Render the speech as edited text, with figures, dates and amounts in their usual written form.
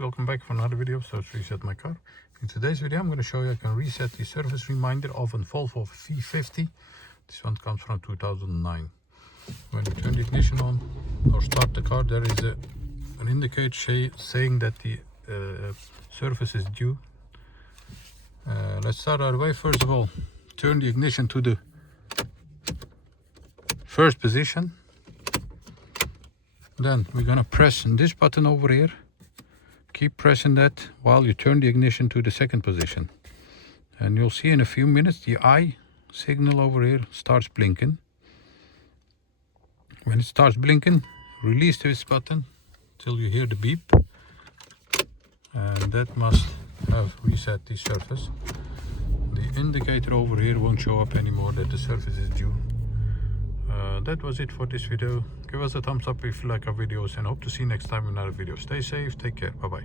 welcome back for another video. So let's reset my car. In today's video I'm going to show you I can reset the service reminder of a Volvo V50. This one comes from 2009. When you turn the ignition on or start the car, there is an indicator saying that the service is due. Let's start our way. First of all, turn the ignition to the first position. Then we're gonna press this button over here. Keep pressing that while you turn the ignition to the second position. And you'll see in a few minutes the I signal over here starts blinking. When it starts blinking, release this button till you hear the beep. And that must have reset the surface. The indicator over here won't show up anymore that the surface is due. That was it for this video. Give us a thumbs up if you like our videos and hope to see you next time in another video. Stay safe, take care, bye bye.